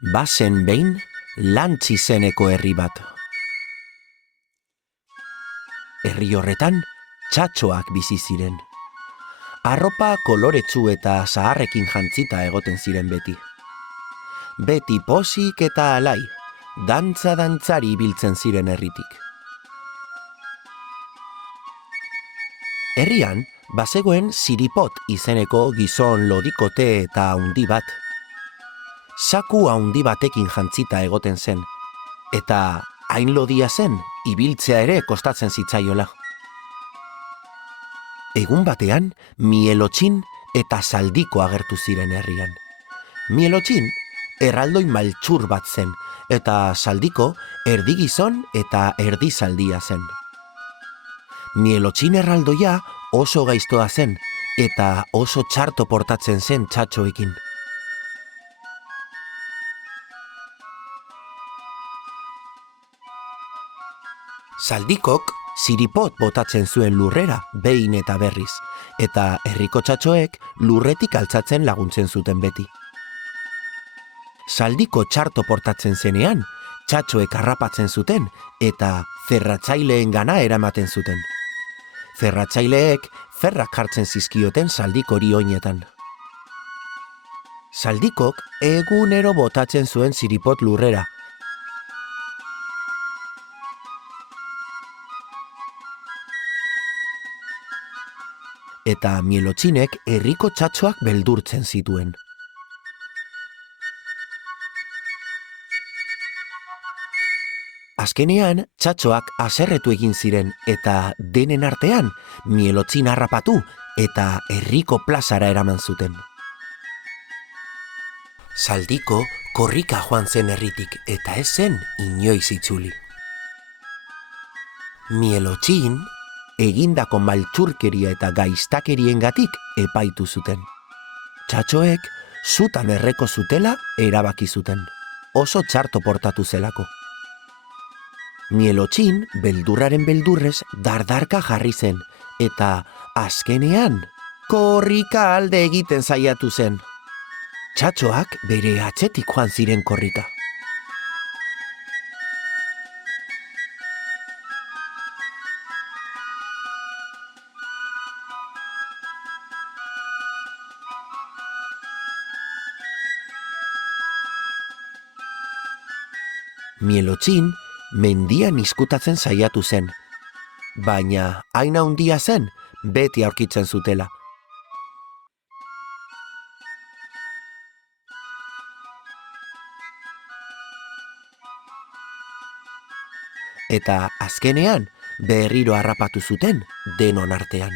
Bazen behin, Lantz izeneko herri bat. Herri horretan, txatxoak bizi ziren. Arropa koloretsu eta zaharrekin jantzita egoten ziren beti. Beti posik eta alai, dantzari ibiltzen ziren herritik. Herrian, bazegoen Siripot izeneko gizon lodikote eta handi bat. Saku handi batekin jantzita egoten zen, eta hain lodia zen, ibiltzea ere kostatzen zitzaiola. Egun batean, Mielotxin eta Saldiko agertu ziren herrian. Mielotxin, erraldoi maltxur bat zen, eta Saldiko erdi gizon eta erdi zaldia zen. Mielotxin erraldoia oso gaiztoa zen, eta oso txarto portatzen zen txatxoekin. Saldikok Siripot botatzen zuen lurrera behin eta berriz, eta herriko txatxoek lurretik altzatzen laguntzen zuten beti. Saldiko txarto portatzen zenean, txatxoek harrapatzen zuten eta ferratzaileengana eramaten zuten. Ferratzaileek ferrak jartzen zizkioten Saldikori oinetan. Saldikok egunero botatzen zuen Siripot lurrera, eta Mielotxinek herriko txatxoak beldurtzen zituen. Azkenean, txatxoak haserretu egin ziren eta denen artean Mielotxin harrapatu eta herriko plazara eraman zuten. Saldiko korrika joan zen herritik eta ez zen inoiz itzuli. Mielotxin egindako maltxurkeria eta gaiztakeriengatik epaitu zuten. Txatxoek zutan erreko zutela erabaki zuten, oso txarto portatu zelako. Mielotxin beldurraren beldurrez dardarka jarri zen, eta azkenean korrika alde egiten saiatu zen. Txatxoak bere atzetik joan ziren korrika. Mielotxin mendian izkutatzen saiatu zen, baina hain handia zen beti aurkitzen zutela. Eta azkenean berriro harrapatu zuten denon artean.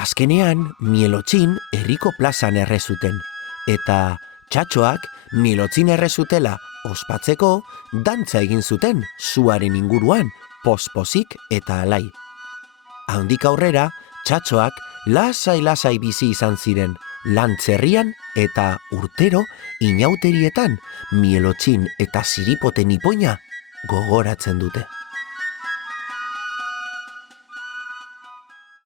Azkenean, Mielotxin herriko plazan erre zuten, eta txatxoak Mielotxin erre zutela ospatzeko dantza egin zuten suaren inguruan, pospozik eta alai. Handik aurrera, txatxoak lasai bizi izan ziren, Lantz herrian eta urtero inauterietan Mielotxin eta Siripoten ipoina gogoratzen dute.